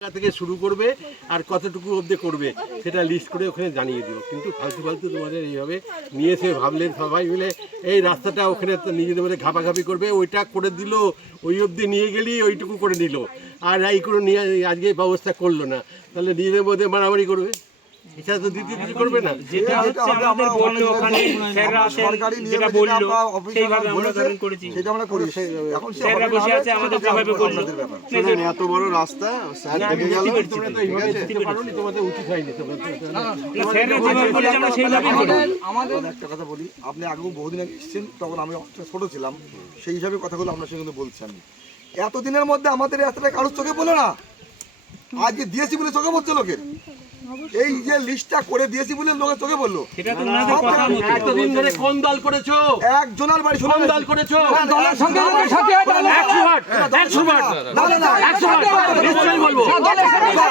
থেকে শুরু করবে আর কতটুকু অবধি করবে সেটা লিস্ট করে ওখানে জানিয়ে দিও। কিন্তু ফালতু ফালতু তোমাদের এইভাবে নিয়েছে ভাবলেন সবাই মিলে এই রাস্তাটা ওখানে নিজেদের মধ্যে ঘাপাঘাপি করবে, ওইটা করে দিল, ওই অবধি নিয়ে গেলেই ওইটুকু করে নিল, আর এই করে নিয়ে আজকে ব্যবস্থা করলো না, তাহলে নিজেদের মধ্যে মারামারি করবে, এটা তো দ্বিতীয় কিছু করবে না। যেটা হচ্ছে আমাদের বললো ওখানে স্যাররা যেটা বললো সেইভাবে আমরা ধারণ করেছি, সেটা আমরা করি। এখন স্যাররা বসে আছে আমাদের যেভাবে বললো এত বড় রাস্তা স্যার দেখে গেল, তোমরা তো এইভাবে দিতে পারোনি, তোমাদের উচিত হয়নি। স্যাররা যেভাবে বলেছে আমরা সেইভাবেই করি। আমাদের একটা কথা বলি, আপনি আগেও বহুদিন আগে এসেছেন, তখন আমি ছোট ছিলাম, সেই হিসাবে কথাগুলো আপনার সঙ্গে বলছি। আমি এতদিনের মধ্যে আমাদের রাস্তাটা কারোর চোখে পড়লো না, আজকে দিয়েছি বলে চোখে পড়ছে লোকের। এই যে লিস্টটা করে দিয়েছি বলে লোকের চোখে পড়লো। এতদিন ধরে কোন দল করেছো? একজনের বাড়ি কোন দল করেছো? দলের সঙ্গে নিশ্চয়ই বলবো কোন দল করেছো?